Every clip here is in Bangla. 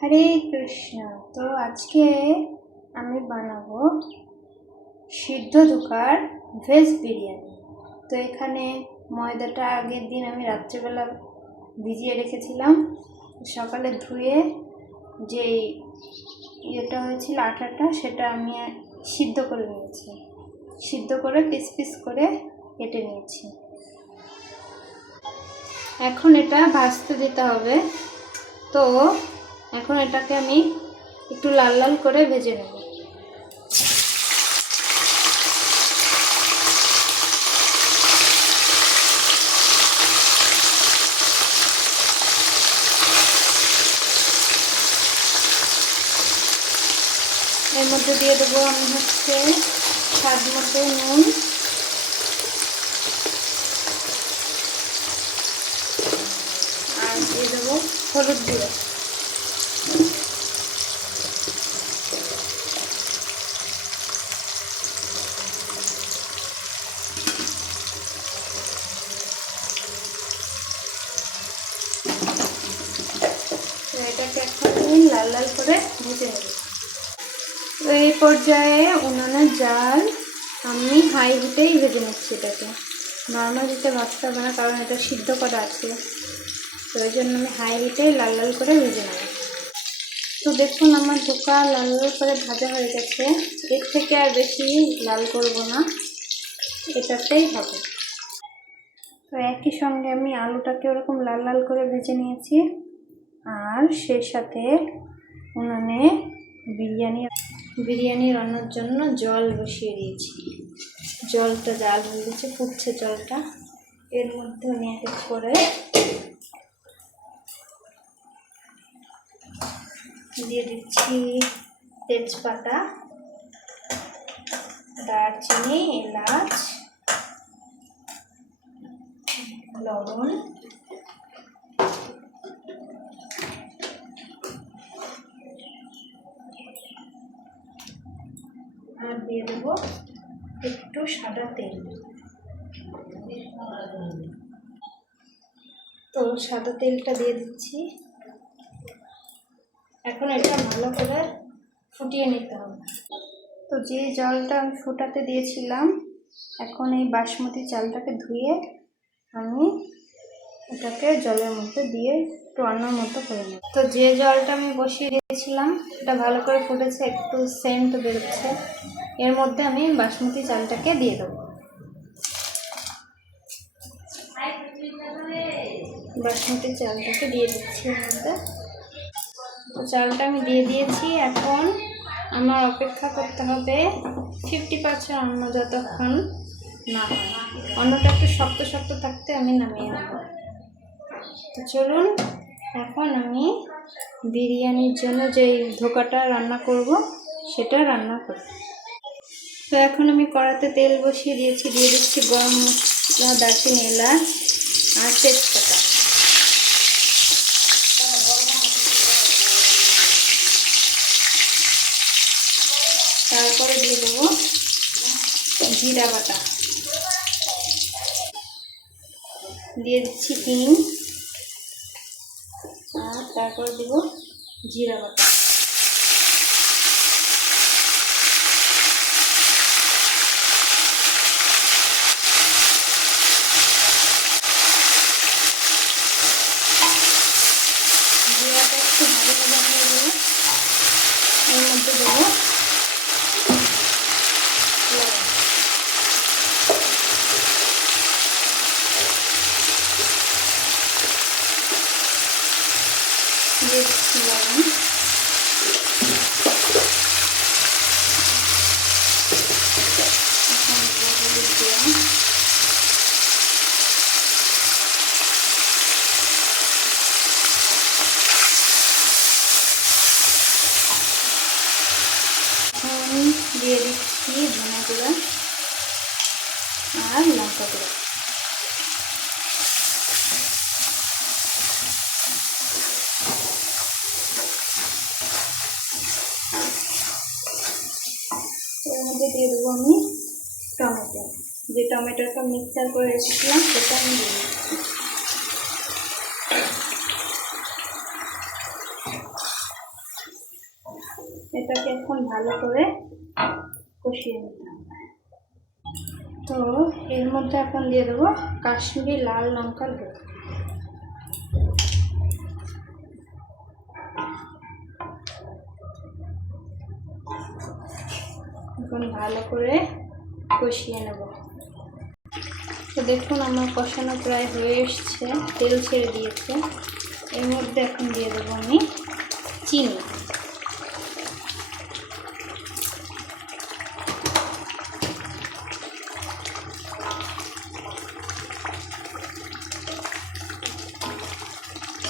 হরে কৃষ্ণ। তো আজকে আমি বানাবো সিদ্ধ ধোকার ভেজ বিরিয়ানি। তো এখানে ময়দাটা আগের দিন আমি রাত্রেবেলা ভিজিয়ে রেখেছিলাম। সকালে ধুয়ে যেই ইয়েটা হয়েছিল আটাটা, সেটা আমি সিদ্ধ করে নিয়েছি। সিদ্ধ করে পিস পিস করে কেটে নিয়েছি। এখন এটা ভাজতে দিতে হবে। তো এখন এটাকে আমি একটু লাল লাল করে ভেজে নেব। এর মধ্যে দিয়ে দেবো আমি স্বাদ মতো নুন, আর দিয়ে দেবো হলুদ গুঁড়ো। তো এটাকে এখন লাল লাল করে ভেজে নেব। তো এই পর্যায়ে উনানের জাল আমি হাই হিটেই ভেজে নিচ্ছি। এটাকে নর্মাল হিটে ভাজতে হবে না, কারণ এটা সিদ্ধ করা আছে। তো ওই জন্য আমি হাই হিটেই লাল লাল করে ভেজে নেব। তো দেখুন আমার ধোকা লাল লাল করে ভাজা হয়ে গেছে। এর থেকে আর বেশি লাল করব না, এটাতেই হবে। তো একই সঙ্গে আমি আলুটাকে ওরকম লাল লাল করে ভেজে নিয়েছি, আর সেই সাথে উনানে বিরিয়ানি রান্নার জন্য জল বসিয়ে দিয়েছি। জলটা জাল হয়ে গেছে, ফুটছে জলটা। এর মধ্যে আমি এক এক করে দিয়ে দিচ্ছি তেজপাতা, দারচিনি, এলাচ, লবণ, আর দিয়ে দেবো একটু সাদা তেল। তো সাদা তেলটা দিয়ে দিচ্ছি। এখন এটা ভালো করে ফুটিয়ে নিতে হবে। তো যে জলটা আমি ফুটাতে দিয়েছিলাম, এখন এই বাসমতি চালটাকে ধুয়ে আমি এটাকে জলের মধ্যে দিয়ে একটু রান্নার মতো করে নেব। তো যে জলটা আমি বসিয়ে দিয়েছিলাম এটা ভালো করে ফুটেছে, একটু সেন্ট বেরোচ্ছে। এর মধ্যে আমি বাসমতি চালটাকে দিয়ে দেবো। বাসমতি চালটাকে দিয়ে দিচ্ছি এর মধ্যে। তো চালটা আমি দিয়ে দিয়েছি। এখন আমার অপেক্ষা করতে হবে 50% অন্ন যতক্ষণ না হয়। অন্নটা একটু শক্ত শক্ত থাকতে আমি নামিয়ে নেব। তো চলুন এখন আমি বিরিয়ানির জন্য যে ধোকাটা রান্না করব সেটা রান্না করব। তো এখন আমি কড়াতে তেল বসিয়ে দিয়েছি। দিয়ে দিচ্ছি গরম মশলা, দারচিনি, এলাচ আর তেজপাতা। তারপরে দিয়ে দেবো জিরা বাটা, দিয়ে দিচ্ছি হিং, আর তারপরে দেব জিরা বাটা। জিরাটা একটু ভালো ভাজা হয়ে গেলে এর মধ্যে দেবো লবণ। দিয়ে দিচ্ছি লবণ। এখন হলুদ দিলাম। দিয়ে দিচ্ছি ধনে গুঁড়া আর লঙ্কা গুঁড়া। এর মধ্যে দিয়ে দেবো আমি টমেটো। যে টমেটোটা মিক্সচার করে রেখেছিলাম সেটা আমি দিয়ে দিচ্ছি। এটাকে এখন ভালো করে কষিয়ে নিতে হবে। তো এর মধ্যে এখন দিয়ে দেবো কাশ্মীরি লাল লঙ্কার গুঁড়ো। এখন ভালো করে কষিয়ে নেব। তো দেখুন আমার কষানো প্রায় হয়ে এসছে, তেল ছেড়ে দিয়েছে। এর মধ্যে এখন দিয়ে দেবো আমি চিনি।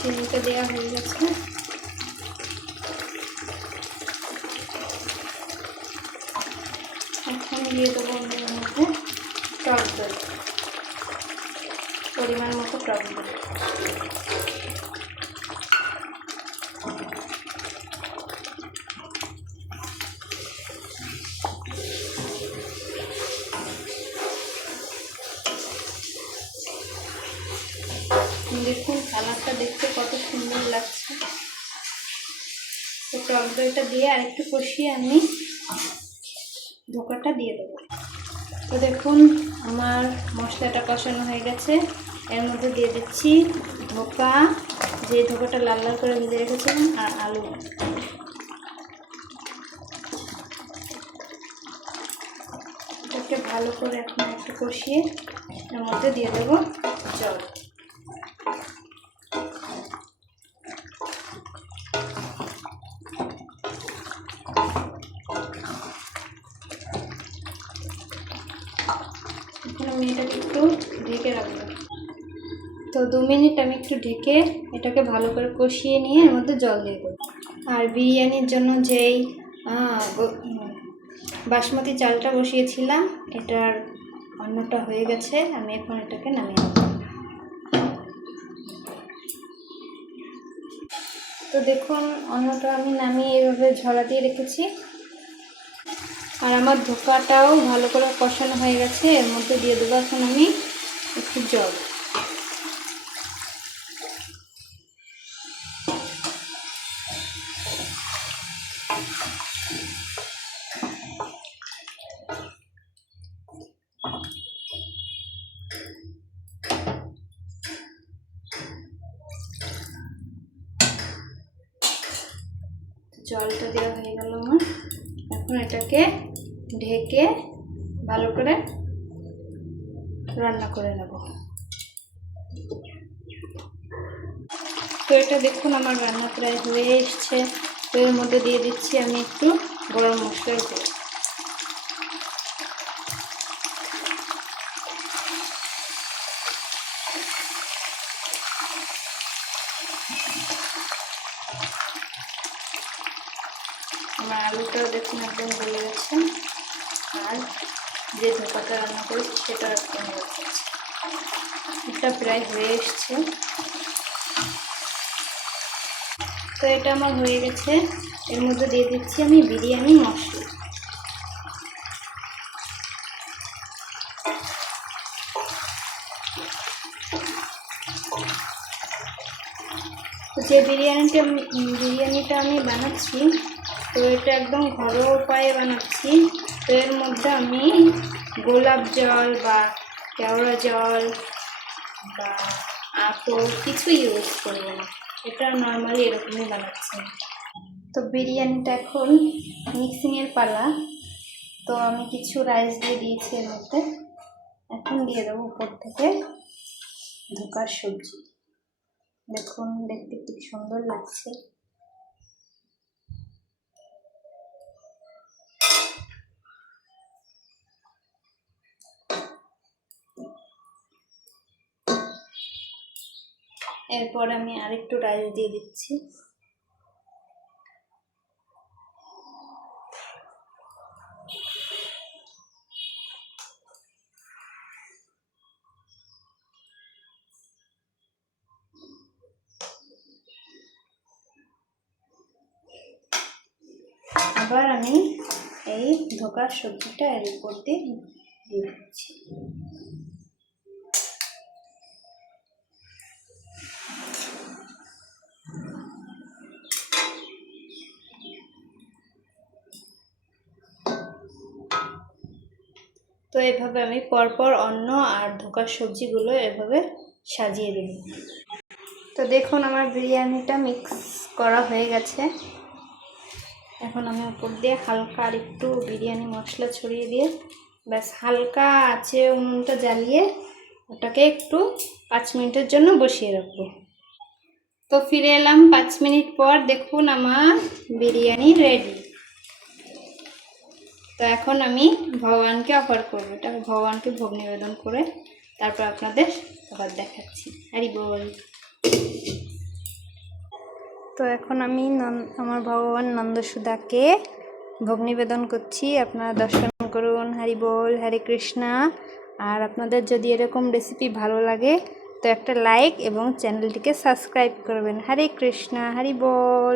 চিনিটা দেওয়া হয়ে গেছে। এখন দিয়ে দেবো আমি এর মধ্যে টক দই, পরিমাণ মতো টক দই। দেখুন কালারটা দেখতে কত সুন্দর লাগছে। তো টক দইটা দিয়ে আরেকটু কষিয়ে আমি ধোকাটা দিয়ে দেবো। তো দেখুন আমার মশলাটা কষানো হয়ে গেছে। এর মধ্যে দিয়ে দিচ্ছি ধোকা, যে ধোকাটা লাল লাল করে ভেজে রেখেছিলাম, আর আলু। এটাকে ভালো করে এখন একটু কষিয়ে এর মধ্যে দিয়ে দেবো জল। এখন আমি এটাকে একটু ঢেকে রাখবো। তো 2 মিনিট আমি একটু ঢেকে এটাকে ভালো করে কষিয়ে নিয়ে এর মধ্যে জল দিয়ে দেবো। আর বিরিয়ানির জন্য যেই বাসমতি চালটা বসিয়েছিলাম, এটার অন্নটা হয়ে গেছে। আমি এখন এটাকে নামিয়ে নেব। তো দেখুন অন্নটা আমি নামিয়ে এইভাবে ঝরা দিয়ে রেখেছি। আর আমার ধোকাটাও ভালো করে কষানো হয়ে গেছে। এর মধ্যে দিয়ে দেবো এখন আমি একটু জল। জলটা দেওয়া হয়ে গেল আমার। এখন এটাকে ঢেকে ভালো করে রান্না করে নেব। তো এটা দেখুন আমার রান্না প্রায় হয়ে এসছে। তো এর মধ্যে দিয়ে দিচ্ছি আমি একটু গরম মশলার গুঁড়ো। আমার আলুটাও দেখুন একদম গলে গেছে, আর যে ধোকাটা রান্না করেছি সেটা একদম গলে গেছে। এটা প্রায় হয়ে এসছে। তো এটা আমার হয়ে গেছে। এর মধ্যে দিয়ে দিচ্ছি আমি বিরিয়ানি মশলা। যে বিরিয়ানিটা আমি বানাচ্ছি, তো এটা একদম ঘরোয়া উপায়ে বানাচ্ছি। তো এর মধ্যে আমি গোলাপ জল বা কেওড়া জল বা আতর কিছু ইউজ করবো না। এটা নর্মালি এরকমই বানাচ্ছি। তো বিরিয়ানিটা এখন মিক্সিংয়ের পালা। তো আমি কিছু রাইস দিয়ে দিয়েছি এর মধ্যে। এখন দিয়ে দেবো উপর থেকে ধোকার সবজি। দেখুন দেখতে খুব সুন্দর লাগছে। এরপর আমি আরেকটু রাইস দিয়ে দিচ্ছি। আবার আমি এই ধোকার সবজিটা এর উপর দিয়ে দিচ্ছি। তো এভাবে আমি পরপর অন্ন আর ধোকার সবজিগুলো এভাবে সাজিয়ে দিই। তো দেখুন আমার বিরিয়ানিটা মিক্স করা হয়ে গেছে। এখন আমি উপর দিয়ে হালকা আর একটু বিরিয়ানি মশলা ছড়িয়ে দিয়ে ব্যাস হালকা আছে উনুনটা জ্বালিয়ে ওটাকে একটু 5 মিনিটের জন্য বসিয়ে রাখবো। তো ফিরে এলাম 5 মিনিট পর, দেখুন আমার বিরিয়ানি রেডি। তো এখন আমি ভগবানকে অফার করবো, এটা ভগবানকে ভোগ নিবেদন করে তারপর আপনাদের আবার দেখাচ্ছি। হরি বল। তো এখন আমি আমার ভগবান নন্দসুদাকে ভোগ নিবেদন করছি, আপনারা দর্শন করুন। হরি বল, হরে কৃষ্ণা। আর আপনাদের যদি এরকম রেসিপি ভালো লাগে তো একটা লাইক এবং চ্যানেলটিকে সাবস্ক্রাইব করবেন। হরে কৃষ্ণা, হরি বল।